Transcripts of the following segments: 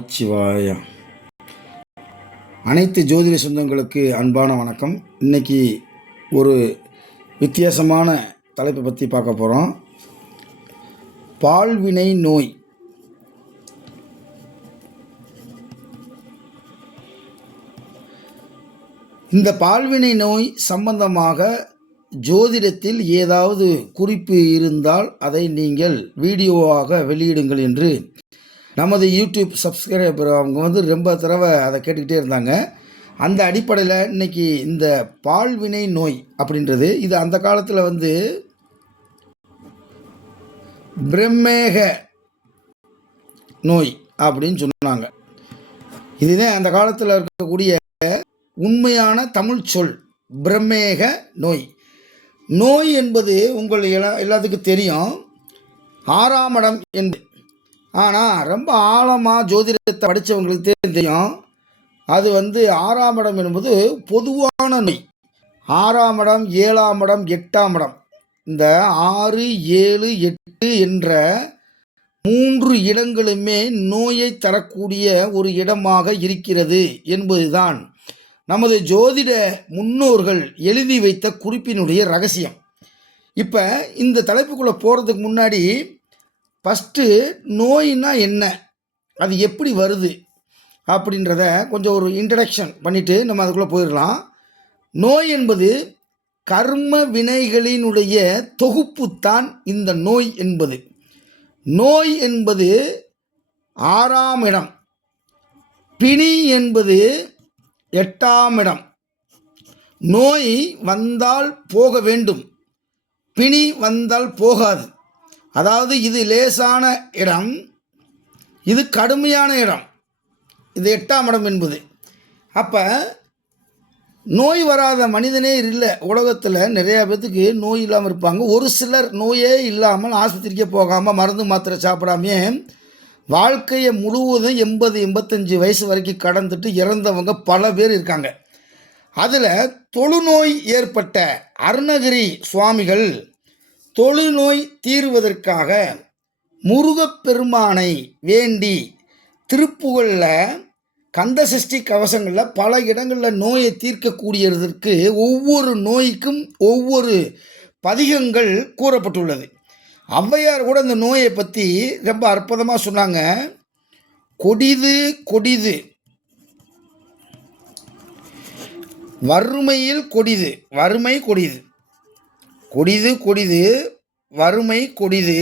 நமச்சிவாய. அனைத்து ஜோதிட சொந்தங்களுக்கு அன்பான வணக்கம். இன்றைக்கி ஒரு வித்தியாசமான தலைப்பை பற்றி பார்க்க போகிறோம். பால்வினை நோய். இந்த பால்வினை நோய் சம்பந்தமாக ஜோதிடத்தில் ஏதாவது குறிப்பு இருந்தால் அதை நீங்கள் வீடியோவாக வெளியிடுங்கள் என்று நமது யூடியூப் சப்ஸ்கிரைபர் அவங்க ரொம்ப தடவை அதை கேட்டுக்கிட்டே இருந்தாங்க. அந்த அடிப்படையில் இன்றைக்கி இந்த பால்வினை நோய் அப்படின்றது இது அந்த காலத்தில் பிரம்மேக நோய் அப்படின்னு சொன்னாங்க. இதுதான் அந்த காலத்தில் இருக்கக்கூடிய உண்மையான தமிழ் சொல், பிரம்மேக நோய். நோய் என்பது உங்கள் எல்லாத்துக்கும் தெரியும், 6ஆம் இடம் என்று. ஆனால் ரொம்ப ஆழமாக ஜோதிடத்தை படித்தவங்களுக்கு தெரியும், அது 6ஆம் இடம் என்பது பொதுவான நோய். 6ஆம் இடம், 7ஆம் இடம், 8ஆம் இடம், இந்த 6, 7, 8 என்ற 3 இடங்களுமே நோயை தரக்கூடிய ஒரு இடமாக இருக்கிறது என்பதுதான் நமது ஜோதிட முன்னோர்கள் எழுதி வைத்த குறிப்பினுடைய ரகசியம். இப்போ இந்த தலைப்புக்குள்ளே போகிறதுக்கு முன்னாடி ஃபஸ்ட்டு நோயின்னா என்ன, அது எப்படி வருது அப்படின்றத கொஞ்சம் ஒரு இன்ட்ரடக்ஷன் பண்ணிவிட்டு நம்ம அதுக்குள்ளே போயிடலாம். நோய் என்பது கர்ம வினைகளினுடைய தொகுப்புத்தான் இந்த நோய் என்பது. நோய் என்பது 6ஆம் இடம், பிணி என்பது 8ஆம் இடம். நோய் வந்தால் போக வேண்டும், பிணி வந்தால் போகாது. அதாவது இது லேசான இடம், இது கடுமையான இடம், இது 8ஆம் இடம் என்பது. அப்போ நோய் வராத மனிதனே இல்லை உலகத்தில். நிறையா பேர்த்துக்கு நோய் இல்லாமல் இருப்பாங்க. ஒரு சிலர் நோயே இல்லாமல் ஆஸ்பத்திரிக்கே போகாமல் மருந்து மாத்திரை சாப்பிடாமே வாழ்க்கையை முழுவதும் 80-85 வயசு வரைக்கும் கடந்துட்டு இறந்தவங்க பல பேர் இருக்காங்க. அதில் தொழுநோய் ஏற்பட்ட அருணகிரி சுவாமிகள் தொழுநோய் தீர்வதற்காக முருகப்பெருமானை வேண்டி திருப்புகழில் கந்தசஷ்டி கவசங்களில் பல இடங்களில் நோயை தீர்க்கக்கூடியதற்கு ஒவ்வொரு நோய்க்கும் ஒவ்வொரு பதிகங்கள் கூறப்பட்டுள்ளது. ஔவையார் கூட இந்த நோயை பற்றி ரொம்ப அற்புதமாக சொன்னாங்க. கொடிது கொடிது வறுமையில் கொடிது, வறுமை கொடிது, கொடிது கொடிது வறுமை கொடிது,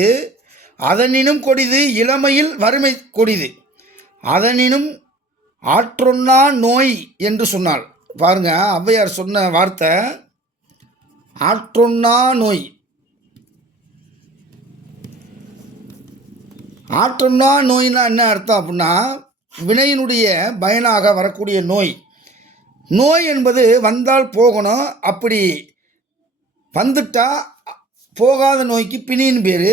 அதனினும் கொடிது இளமையில் வறுமை கொடிது, அதனினும் ஆற்றொன்னா நோய் என்று சொன்னாள். பாருங்க, ஔவையார் சொன்ன வார்த்தை ஆற்றொன்னா நோய். ஆற்றொன்னா நோய்னா என்ன அர்த்தம் அப்படின்னா, வினையினுடைய பயனாக வரக்கூடிய நோய். நோய் என்பது வந்தால் போகணும், அப்படி வந்துட்டா போகாத நோய்க்கு பிணின்னு பேர்.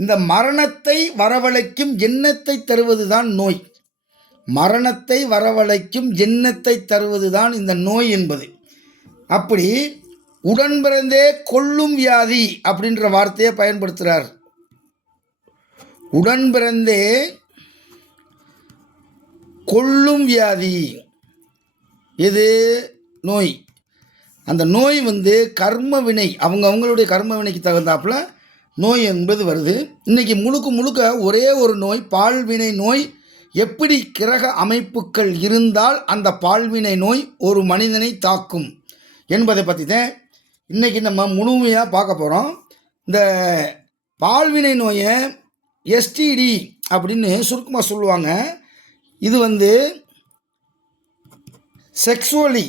இந்த மரணத்தை வரவழைக்கும் எண்ணத்தை தருவது தான் நோய். மரணத்தை வரவழைக்கும் எண்ணத்தை தருவது தான் இந்த நோய் என்பது. அப்படி உடன் பிறந்தே கொல்லும் வியாதி அப்படின்ற வார்த்தையை பயன்படுத்துகிறார். உடன் பிறந்தே கொல்லும் வியாதி எது? நோய். அந்த நோய் கர்ம வினை, அவங்களுடைய கர்ம வினைக்கு தகுந்தாப்புல நோய் என்பது வருது. இன்றைக்கி முழுக்க ஒரே ஒரு நோய், பால்வினை நோய். எப்படி கிரக அமைப்புகள் இருந்தால் அந்த பால்வினை நோய் ஒரு மனிதனை தாக்கும் என்பதை பற்றி தான் இன்றைக்கி நம்ம முழுமையாக பார்க்க போகிறோம். இந்த பால்வினை நோயை எஸ்டிடி அப்படின்னு சுருக்கமாக சொல்லுவாங்க. இது செக்ஸுவலி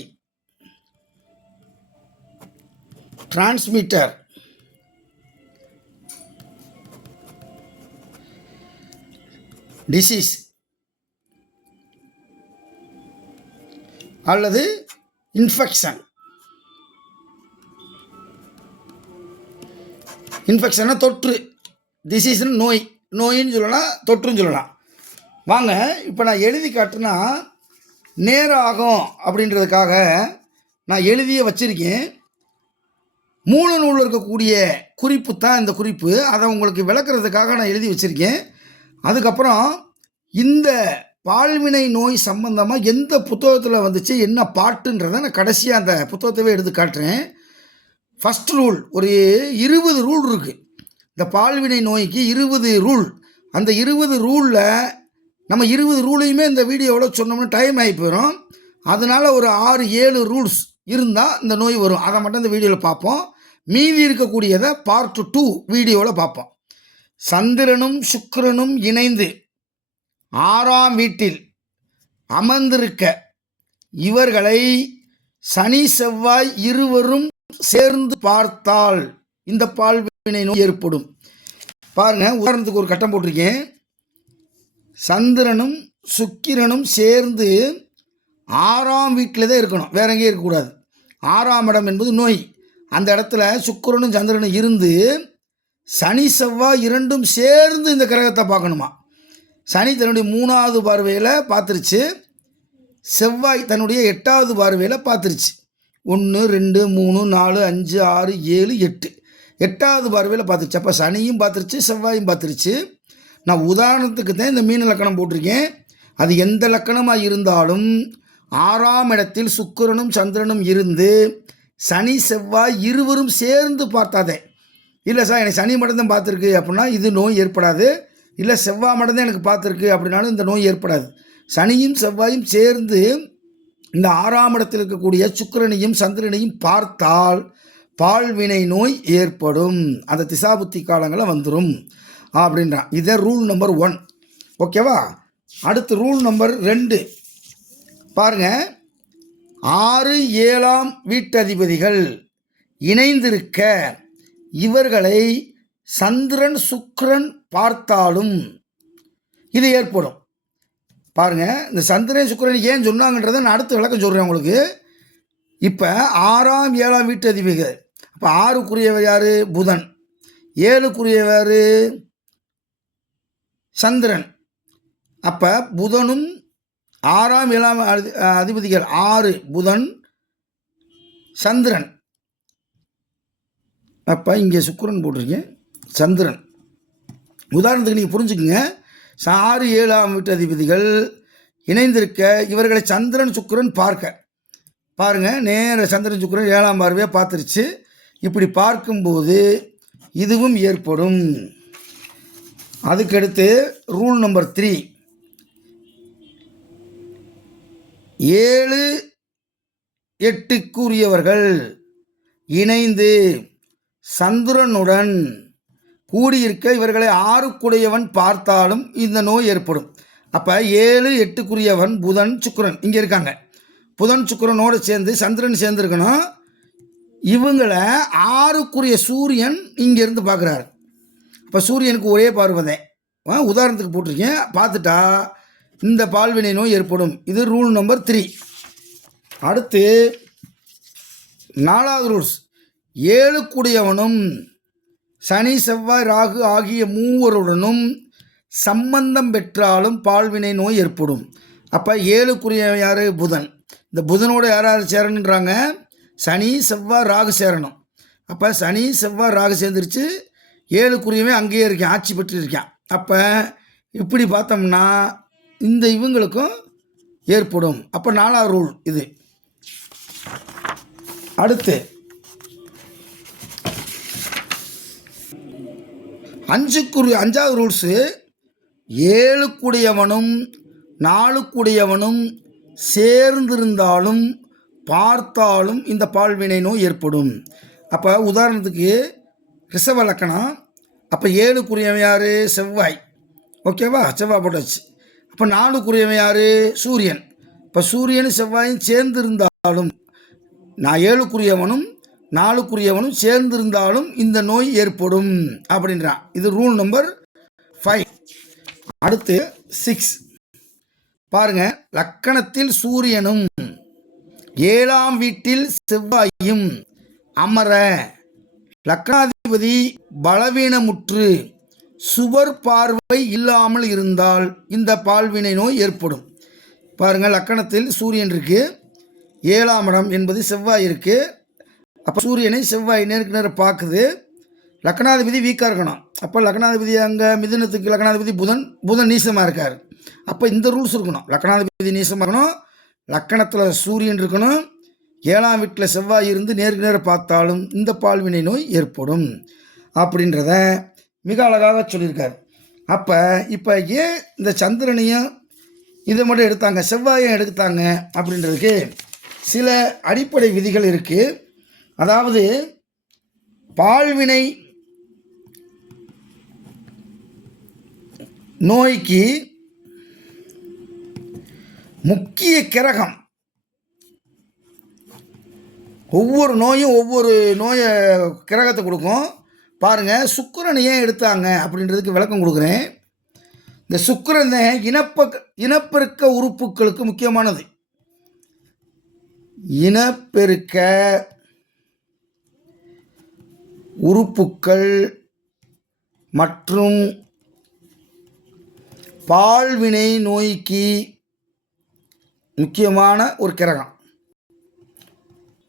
டிரான்ஸ்மிட்டர் டிசீஸ் அல்லது இன்ஃபெக்ஷன். இன்ஃபெக்ஷன்னா தொற்று, டிசீஸ்னு நோய், நோயின்னு சொல்லலாம், தொற்றுன்னு சொல்லலாம். வாங்க இப்போ நான் எழுதி காட்டுனா நேரம் ஆகும் அப்படின்றதுக்காக நான் எழுதியே வச்சுருக்கேன். மூல நூலில் இருக்கக்கூடிய குறிப்பு தான் இந்த குறிப்பு. அதை உங்களுக்கு விளக்குறதுக்காக நான் எழுதி வச்சுருக்கேன். அதுக்கப்புறம் இந்த பால்வினை நோய் சம்பந்தமாக எந்த புத்தகத்தில் வந்துச்சு, என்ன பாட்டுன்றதை நான் கடைசியாக அந்த புத்தகத்தவே எடுத்து காட்டுறேன். ஃபஸ்ட் ரூல், ஒரு 20 ரூல் இருக்குது இந்த பால்வினை நோய்க்கு. 20 ரூல். அந்த 20 ரூலில் நம்ம 20 ரூலையுமே இந்த வீடியோவில் சொன்னோம்னா டைம் ஆகி போயிடும். அதனால் ஒரு 6-7 ரூல்ஸ் இருந்தால் இந்த நோய் வரும். அதை மட்டும் இந்த வீடியோவில் பார்ப்போம். மீதி இருக்கக்கூடியதை பார்ட் 2 வீடியோவில் பார்ப்போம். சந்திரனும் சுக்கிரனும் இணைந்து 6ஆம் வீட்டில் அமர்ந்திருக்க இவர்களை சனி செவ்வாய் இருவரும் சேர்ந்து பார்த்தால் இந்த பால்வினை நோய் ஏற்படும். பாருங்க, உதாரணத்துக்கு ஒரு கட்டம் போட்டிருக்கேன். சந்திரனும் சுக்கிரனும் சேர்ந்து 6ஆம் வீட்டில் தான் இருக்கணும், வேற எங்கேயும் இருக்கக்கூடாது. 6ஆம் இடம் என்பது நோய். அந்த இடத்துல சுக்கிரனும் சந்திரனும் இருந்து சனி செவ்வாய் இரண்டும் சேர்ந்து இந்த கிரகத்தை பார்க்கணுமா. சனி தன்னுடைய 3வது பார்வையில் பார்த்துருச்சு, செவ்வாய் தன்னுடைய 8வது பார்வையில் பார்த்துருச்சு. 1 2 3 4 5 6 7 8 8வது பார்வையில் பார்த்துருச்சு. அப்போ சனியும் பார்த்துருச்சு, செவ்வாயும் பார்த்துருச்சு. நான் உதாரணத்துக்கு தான் இந்த மீன லக்கணம் போட்டிருக்கேன். அது எந்த லக்கணமாக இருந்தாலும் 6ஆம் இடத்தில் சுக்கிரனும் சந்திரனும் இருந்து சனி செவ்வாய் இருவரும் சேர்ந்து பார்த்தாதே. இல்லை சார் எனக்கு சனி மட்டும்தான் பார்த்துருக்கு அப்படின்னா இது நோய் ஏற்படாது. இல்லை செவ்வாய் மட்டும்தான் எனக்கு பார்த்துருக்கு அப்படின்னாலும் இந்த நோய் ஏற்படாது. சனியும் செவ்வாயும் சேர்ந்து இந்த 6ஆம் இடத்தில் இருக்கக்கூடிய சுக்கிரனையும் சந்திரனையும் பார்த்தால் பால்வினை நோய் ஏற்படும். அந்த திசாபுத்தி காலங்களில் வந்துடும் அப்படின்றான். இதை ரூல் நம்பர் 1. ஓகேவா? அடுத்து ரூல் நம்பர் 2 பாருங்க. 6 7ஆம் வீட்டதிபதிகள் இணைந்திருக்க இவர்களை சந்திரன் சுக்கிரன் பார்த்தாலும் இது ஏற்படும். பாருங்க, இந்த சந்திரன் சுக்கிரன் ஏன் சொன்னாங்கன்றதை நான் அடுத்த விளக்கம் சொல்கிறேன் உங்களுக்கு. இப்போ 6ஆம் 7ஆம் வீட்டதிபதிகள். அப்போ 6க்குரியவர் யார்? புதன். 7க்குரியவர் சந்திரன். அப்போ புதனும் 6ஆம் 7ஆம் அதிபதிகள் 6 புதன் சந்திரன். அப்போ இங்கே சுக்கிரன் போட்டிருக்கேன், சந்திரன். உதாரணத்துக்கு நீங்கள் புரிஞ்சுக்குங்க. 6 7ஆம் வீட்டு அதிபதிகள் இணைந்திருக்க இவர்களை சந்திரன் சுக்கிரன் பார்க்க. பாருங்கள், நேர சந்திரன் சுக்கிரன் 7ஆம் பார்வையை பார்த்துருச்சு. இப்படி பார்க்கும்போது இதுவும் ஏற்படும். அதுக்கடுத்து ரூல் நம்பர் 3. 7 8க்குரியவர்கள் இணைந்து சந்திரனுடன் கூடியிருக்க இவர்களை 6க்குடையவன் பார்த்தாலும் இந்த நோய் ஏற்படும். அப்போ 7 8க்குரியவன் புதன் சுக்கிரன் இங்கே இருக்காங்க. புதன் சுக்கிரனோடு சேர்ந்து சந்திரன் சேர்ந்துருக்கணும். இவங்களை 6க்குரிய சூரியன் இங்கேருந்து பார்க்குறாரு. அப்போ சூரியனுக்கு ஒரே பார்வை. உதாரணத்துக்கு போட்டிருக்கேன், பார்த்துட்டா இந்த பால்வினை நோய் ஏற்படும். இது ரூல் நம்பர் 3. அடுத்து 4வது ரூல்ஸ். 7க்குடையவனும் சனி செவ்வாய் ராகு ஆகிய மூவருடனும் சம்பந்தம் பெற்றாலும் பால்வினை நோய் ஏற்படும். அப்போ 7க்குரிய யார்? புதன். இந்த புதனோடு யார் யார் சேரணுன்றாங்க? சனி செவ்வாய் ராகு சேரணும். அப்போ சனி செவ்வாய் ராகு சேர்ந்துருச்சு. 7க்குரியவன் அங்கேயே இருக்கேன், ஆட்சி பெற்று இருக்கேன். அப்போ இப்படி பார்த்தோம்னா இந்த இவங்களுக்கும் ஏற்படும். அப்போ 4வது ரூல் இது. அடுத்து 5வது ரூல்ஸு. 7க்குடையவனும் 4க்குடையவனும் சேர்ந்திருந்தாலும் பார்த்தாலும் இந்த பால்வினை நோய் ஏற்படும். அப்போ உதாரணத்துக்கு ரிஷப லக்கணம். அப்போ 7க்குரியவன் யார்? செவ்வாய். ஓகேவா? செவ்வாய் போட்டாச்சு. அப்போ 4க்குரியவன் யார்? சூரியன். இப்போ சூரியனும் செவ்வாயும் சேர்ந்திருந்தாலும், நான் 7க்குரியவனும் 4க்குரியவனும் சேர்ந்திருந்தாலும் இந்த நோய் ஏற்படும் அப்படின்றான். இது ரூல் நம்பர் 5. அடுத்து 6 பாருங்க. லக்கணத்தில் சூரியனும் 7ஆம் வீட்டில் செவ்வாயும் அமர லக்கணாதிபதி பலவீனமுற்று சுவர் பார்வை இல்லாமல் இருந்தால் இந்த பால்வினை நோய் ஏற்படும். பாருங்கள், லக்கணத்தில் சூரியன் இருக்குது, 7ஆம் இடம் என்பது செவ்வாய் இருக்குது. அப்போ சூரியனை செவ்வாய் நேருக்கு நேரம் பார்க்குது. லக்னாதிபதி வீக்காக இருக்கணும். அப்போ லக்னாதிபதி அங்கே மிதுனத்துக்கு லக்னாதிபதி புதன் நீசமாக இருக்கார். அப்போ இந்த ரூல்ஸ் இருக்கணும். லக்னாதிபதி நீசமாக இருக்கணும், லக்கணத்தில் சூரியன் இருக்கணும், 7ஆம் வீட்டில் செவ்வாய் இருந்து நேருக்கு நேரம் பார்த்தாலும் இந்த பால்வினை நோய் ஏற்படும் அப்படின்றத மிக அழகாக சொல்லியிருக்கார். அப்போ இப்போ ஏன் இந்த சந்திரனையும் இதை மட்டும் எடுத்தாங்க, செவ்வாயும் எடுத்தாங்க அப்படின்றதுக்கு சில அடிப்படை விதிகள் இருக்குது. அதாவது பால்வினை நோய்க்கு முக்கிய கிரகம், ஒவ்வொரு நோயும் ஒவ்வொரு நோயை கிரகத்தை கொடுக்கும். பாருங்கள், சுக்கிரனை ஏன் எடுத்தாங்க அப்படின்றதுக்கு விளக்கம் கொடுக்குறேன். இந்த சுக்கிரன் இனப்பெருக்க உறுப்புகளுக்கு முக்கியமானது. இனப்பெருக்க உறுப்புக்கள் மற்றும் பால்வினை நோய்க்கு முக்கியமான ஒரு கிரகம்.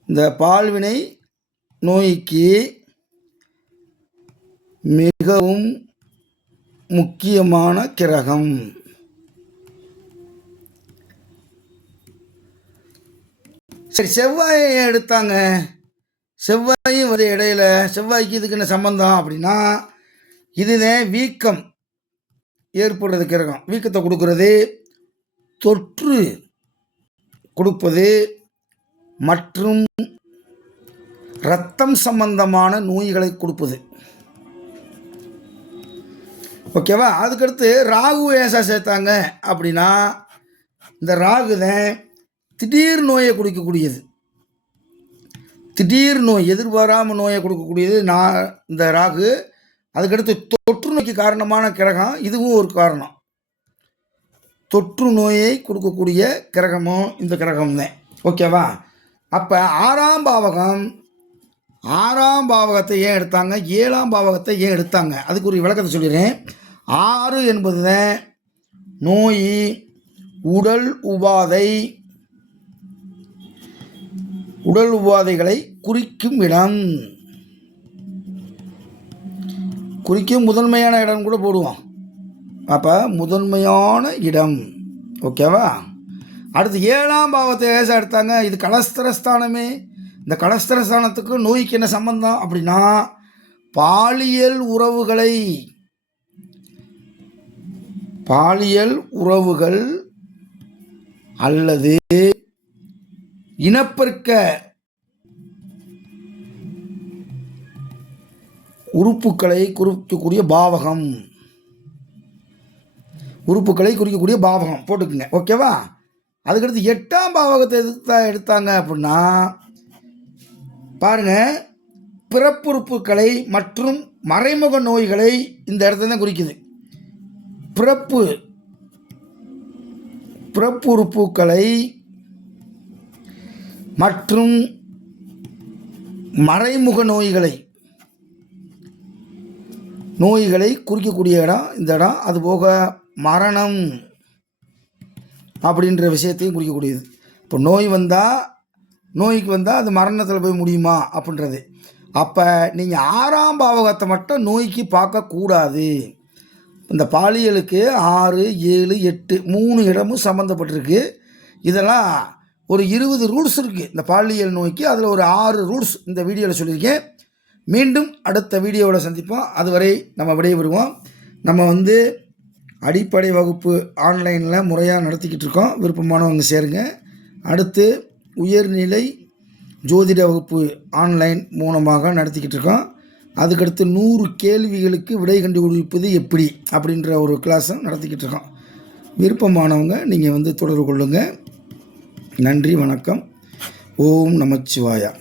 இந்த பால்வினை நோய்க்கு மிகவும் முக்கியமான கிரகம். சரி, செவ்வாயை எடுத்தாங்க. செவ்வாயும் வந்து இடையில செவ்வாய்க்கு இதுக்கு என்ன சம்பந்தம் அப்படின்னா, இதுதான் வீக்கம் ஏற்படுறது கிரகம். வீக்கத்தை கொடுக்கறது, தொற்று கொடுப்பது மற்றும் இரத்தம் சம்பந்தமான நோய்களை கொடுப்பது. ஓகேவா? அதுக்கடுத்து ராகு ஏசா சேர்த்தாங்க அப்படின்னா, இந்த ராகு தான் திடீர் நோயை கொடுக்கக்கூடியது. திடீர் நோய், எதிர்பாராமல் நோயை கொடுக்கக்கூடியது இந்த ராகு. அதுக்கடுத்து தொற்று நோய்க்கு காரணமான கிரகம், இதுவும் ஒரு காரணம். தொற்று நோயை கொடுக்கக்கூடிய கிரகமும் இந்த கிரகம் தான். ஓகேவா? அப்போ 6ஆம் பாவகத்தை ஏன் எடுத்தாங்க, 7ஆம் பாவகத்தை ஏன் எடுத்தாங்க, அதுக்கு ஒரு விளக்கத்தை சொல்லிடுறேன். 6 என்பது தான் நோய், உடல் உபாதைகளை குறிக்கும் இடம், குறிக்கும் முதன்மையான இடம் கூட போடுவோம். அப்போ முதன்மையான இடம். ஓகேவா? அடுத்து 7ஆம் பாவத்தை ஏசா எடுத்தாங்க. இது கலஸ்தரஸ்தானமே. இந்த கலஸ்தரஸ்தானத்துக்கு நோய்க்கு என்ன சம்பந்தம் அப்படின்னா, பாலியல் உறவுகள் அல்லது இனப்பெருக்க உறுப்புகளை குறிக்கக்கூடிய பாவகம், போட்டுக்குங்க. ஓகேவா? அதுக்கடுத்து 8ஆம் பாவகத்தை எடுத்தாங்க அப்படின்னா, பாருங்கள், பிறப்புறுப்புகளை மற்றும் மறைமுக நோய்களை இந்த இடத்துல தான் குறிக்குது. பிறப்புறுப்புகளை மற்றும் மறைமுக நோய்களை குறிக்கக்கூடிய இடம் இந்த இடம். அதுபோக மரணம் அப்படின்ற விஷயத்தையும் குறிக்கக்கூடியது. இப்போ நோய்க்கு வந்தால் அது மரணத்தில் போய் முடியுமா அப்படின்றது. அப்போ நீங்கள் 6ஆம் பாவகத்தை மட்டும் நோய்க்கு பார்க்கக்கூடாது. இந்த பாலியலுக்கு 6, 7, 8 3 இடமும் சம்மந்தப்பட்டிருக்கு. இதெல்லாம் ஒரு 20 ரூல்ஸ் இருக்குது இந்த பாலியல் நோய்க்கு. அதில் ஒரு 6 ரூல்ஸ் இந்த வீடியோவில் சொல்லியிருக்கேன். மீண்டும் அடுத்த வீடியோவில் சந்திப்போம். அதுவரை நம்ம விடைபெறுவோம். நம்ம அடிப்படை வகுப்பு ஆன்லைனில் முறையாக நடத்திக்கிட்டு இருக்கோம். விருப்பமானவங்க சேருங்க. அடுத்து உயர்நிலை ஜோதிட வகுப்பு ஆன்லைன் மூலமாக நடத்திக்கிட்டு இருக்கோம். அதுக்கடுத்து 100 கேள்விகளுக்கு விடை கண்டுபிடிப்பது எப்படி அப்படின்ற ஒரு கிளாஸும் நடத்திக்கிட்டு இருக்கோம். விருப்பமானவங்க நீங்கள் தொடர்பு கொள்ளுங்கள். நன்றி, வணக்கம். ஓம் நமச்சிவாயா.